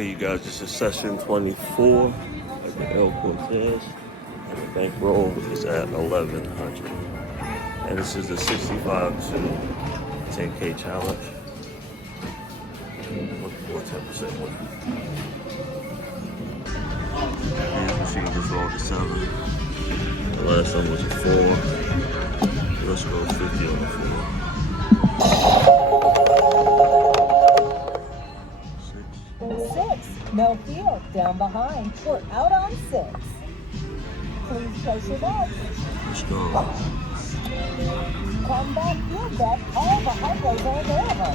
Okay, you guys, this is session 24 of the El Cortez, and the bankroll is at 1100. And this is the 65 to 10K challenge. Looking for a 10% win. This machine just rolled a 7. The last one was a 4. Let's go 50 on the 4. 6. No field. Down behind. We're out on 6. Please place your bets. Let's go. Come back field bet. All the highways are available.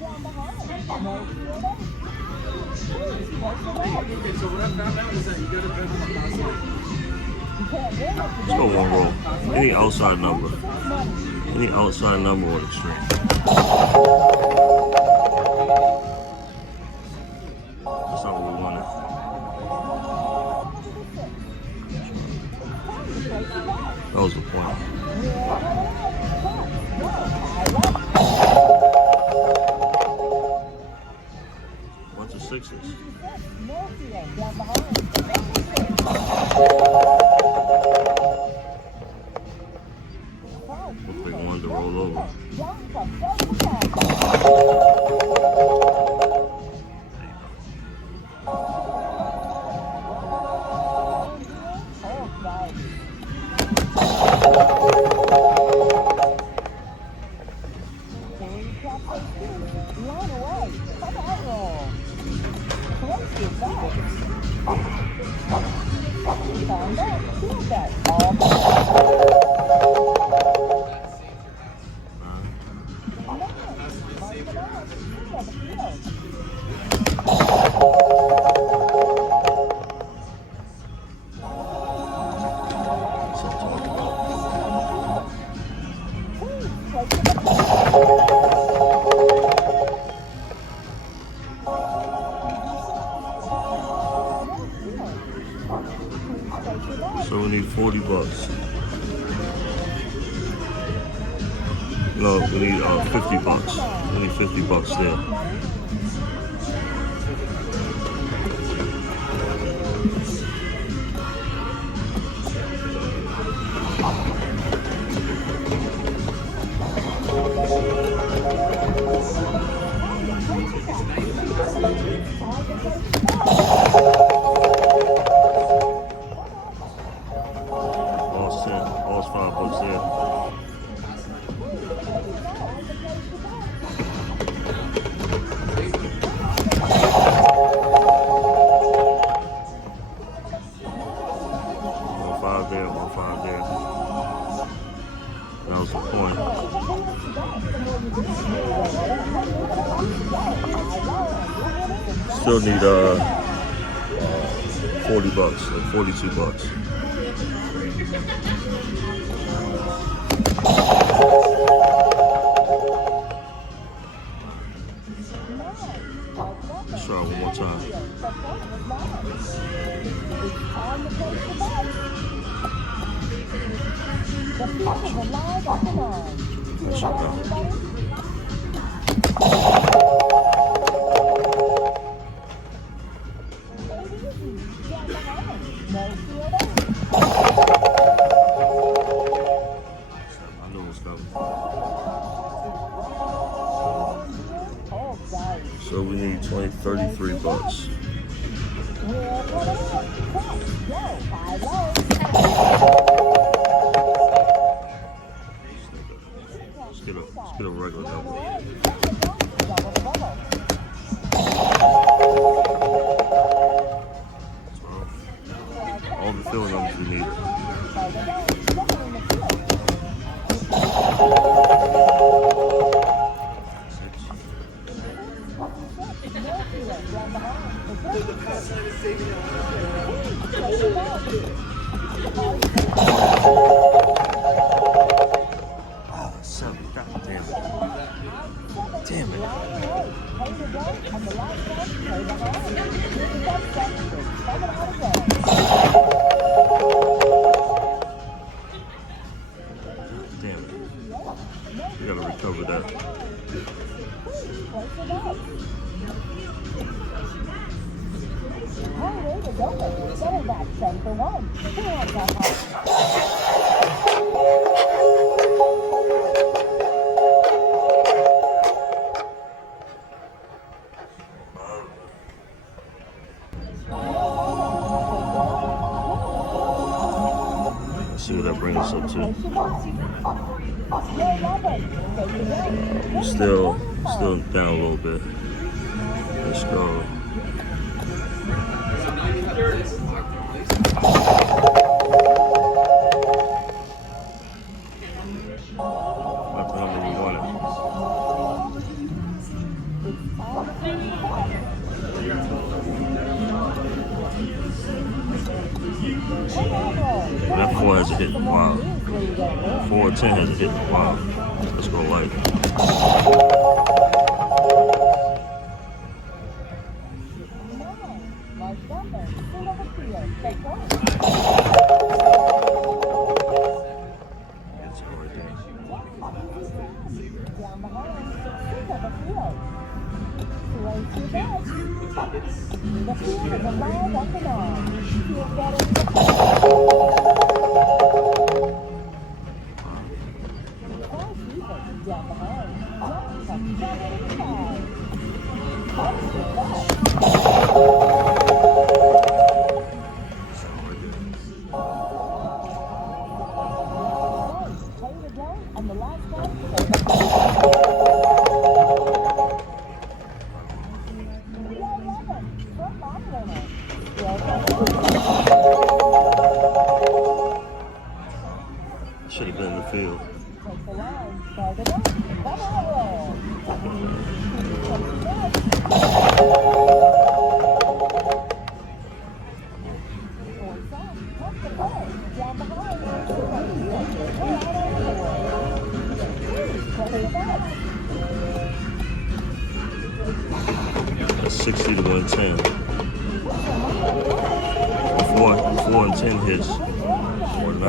Down behind. No field. Please place your bets. Okay, so what I found out is that you got to bet on the last one. Let's go one roll. Any outside number. Any outside number or extreme. That's not what we wanted. That was the point. Bunch of 6s. Looks like one to roll over. So we need 40 bucks. No, we need 50 bucks. We need 50 bucks there. All's 10. All's 5 bucks there. There, 1-5 there. That was the point. Still need 40 bucks, like 42 bucks. Let's try one more time. That's shut down. I knew it was coming. So we need 33 bucks. Let's get a regular number. All the filling numbers we need. Oh, 7. God damn it. Damn it. Damn it. We gotta recover that. Highway is open. Settle back 10 for 1. Who wants a hot? Let's see what that brings us up to. Still down a little bit. Let's go. So now you have this. What the hell do we want? That 4 hasn't hit in a while. 4 and 10 hasn't hit in a while. Let's go light. Down behind, think of a field. Place your bets. The field is alive up and on. Feel better. 5 people down behind. One from 7 to 5. Place your bets. Play the game, and the last one, play the Should have been in the field. Take the line, start it up, come on, roll. Fourth off, touch the play, down behind. We're out on the board. Play the bet. That's 60 to 110. 4 and 10 hits. 4 and 9.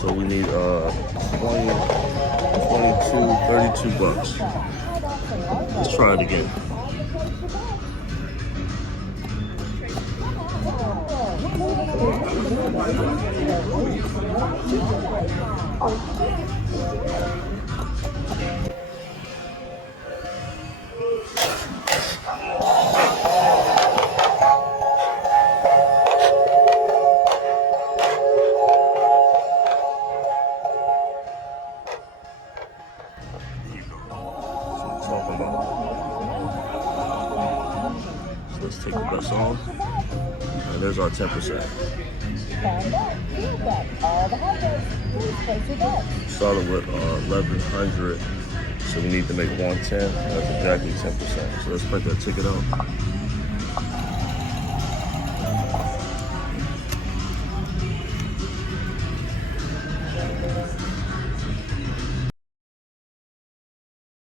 So we need 20, 22, 32 bucks. Let's try it again. Talking about. So let's take the best on. And there's our 10%. Stand up, field bet, all the hundreds. Please place your bet. Started with 1100, so we need to make 110. That's exactly 10%. So let's print that ticket out.